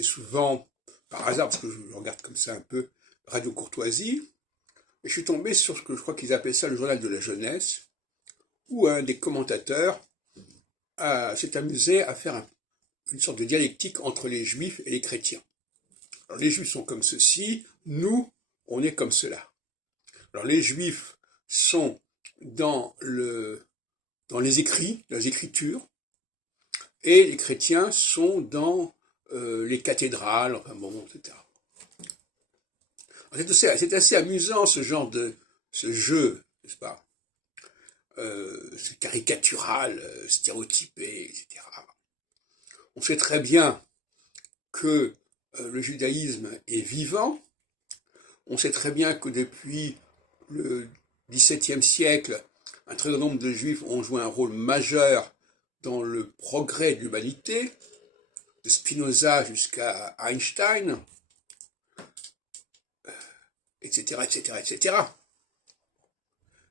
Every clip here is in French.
assez souvent, par hasard, parce que je regarde comme ça un peu Radio Courtoisie, et je suis tombé sur ce que je crois qu'ils appellent ça le journal de la jeunesse, où un des commentateurs s'est amusé à faire une sorte de dialectique entre les juifs et les chrétiens. Alors les juifs sont comme ceci, nous, on est comme cela. Alors les juifs sont dans les écrits, les écritures, et les chrétiens sont dans les cathédrales, enfin bon, etc. C'est assez amusant ce jeu, n'est-ce pas, c'est caricatural, stéréotypé, etc. On sait très bien que le judaïsme est vivant. On sait très bien que depuis le XVIIe siècle, un très grand nombre de juifs ont joué un rôle majeur dans le progrès de l'humanité, de Spinoza jusqu'à Einstein, etc., etc., etc.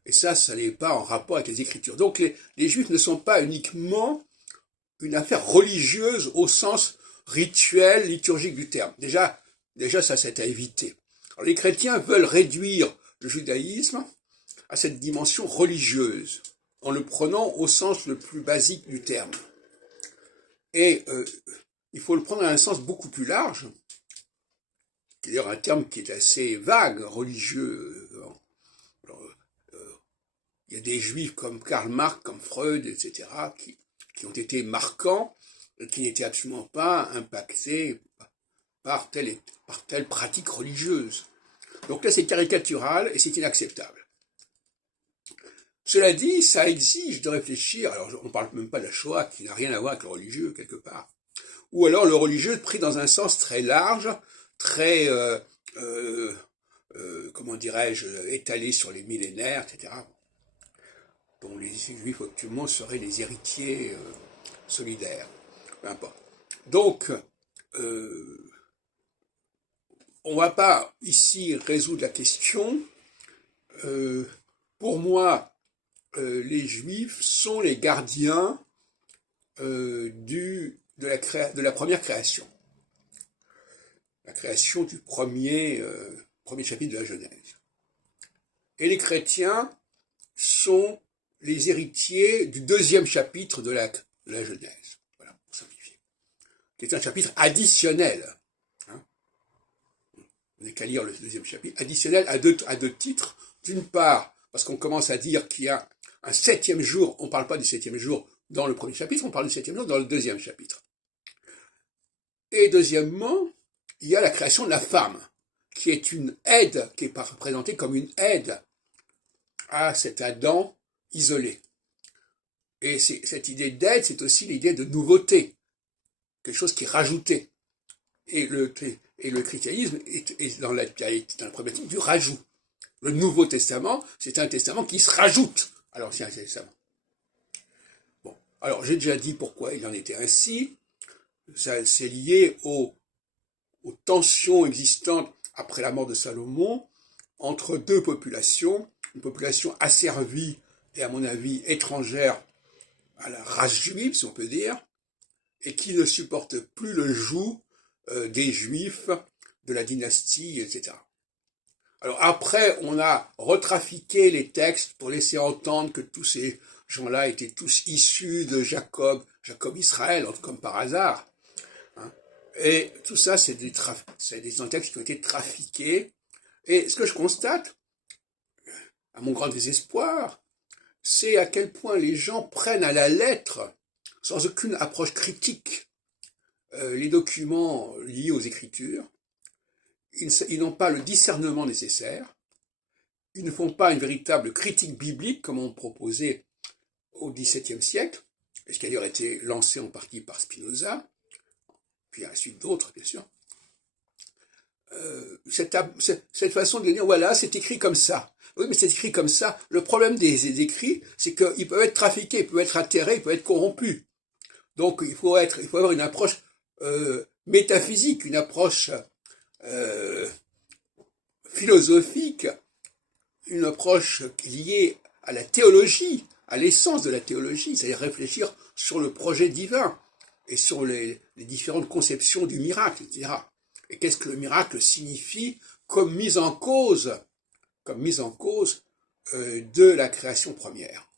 Et ça n'est pas en rapport avec les Écritures. Donc les Juifs ne sont pas uniquement une affaire religieuse au sens rituel, liturgique du terme. Déjà ça c'est à éviter. Alors, les chrétiens veulent réduire le judaïsme à cette dimension religieuse, en le prenant au sens le plus basique du terme. Et il faut le prendre à un sens beaucoup plus large, qui est d'ailleurs un terme qui est assez vague, religieux. Alors, il y a des juifs comme Karl Marx, comme Freud, etc., qui ont été marquants, et qui n'étaient absolument pas impactés par telle pratique religieuse. Donc là, c'est caricatural et c'est inacceptable. Cela dit, ça exige de réfléchir, alors on ne parle même pas de la Shoah, qui n'a rien à voir avec le religieux, quelque part, ou alors le religieux pris dans un sens très large, très, comment dirais-je, étalé sur les millénaires, etc., dont les juifs actuellement seraient les héritiers solidaires, peu importe. Donc, on ne va pas ici résoudre la question. Pour moi, les juifs sont les gardiens de la première création. La création du premier chapitre de la Genèse. Et les chrétiens sont les héritiers du deuxième chapitre de la Genèse. Voilà, pour simplifier. C'est un chapitre additionnel. Hein. On n'est qu'à lire le deuxième chapitre. Additionnel à deux titres. D'une part, parce qu'on commence à dire qu'il y a un septième jour, on ne parle pas du septième jour dans le premier chapitre, on parle du septième jour dans le deuxième chapitre. Et deuxièmement, il y a la création de la femme, qui est une aide, qui est représentée comme une aide à cet Adam isolé. Et cette idée d'aide, c'est aussi l'idée de nouveauté, quelque chose qui est rajouté. Et le christianisme est dans la problématique du rajout. Le Nouveau Testament, c'est un testament qui se rajoute à l'Ancien Testament. Bon, alors j'ai déjà dit pourquoi il en était ainsi. C'est lié aux tensions existantes après la mort de Salomon entre deux populations, une population asservie et à mon avis étrangère à la race juive, si on peut dire, et qui ne supporte plus le joug des Juifs de la dynastie, etc. Alors après, on a retrafiqué les textes pour laisser entendre que tous ces gens-là étaient tous issus de Jacob Israël, comme par hasard. Hein. Et tout ça, c'est des textes qui ont été trafiqués. Et ce que je constate, à mon grand désespoir, c'est à quel point les gens prennent à la lettre, sans aucune approche critique, les documents liés aux Écritures. Ils n'ont pas le discernement nécessaire, ils ne font pas une véritable critique biblique comme on proposait au XVIIe siècle, et ce qui a d'ailleurs été lancé en partie par Spinoza, puis à la suite d'autres, bien sûr. Cette façon de dire, voilà, c'est écrit comme ça. Oui, mais c'est écrit comme ça. Le problème des écrits, c'est qu'ils peuvent être trafiqués, ils peuvent être altérés, ils peuvent être corrompus. Donc, il faut avoir une approche métaphysique, une approche philosophique, une approche liée à la théologie, à l'essence de la théologie, c'est-à-dire réfléchir sur le projet divin. et sur les différentes conceptions du miracle, etc. Et qu'est-ce que le miracle signifie comme mise en cause de la création première.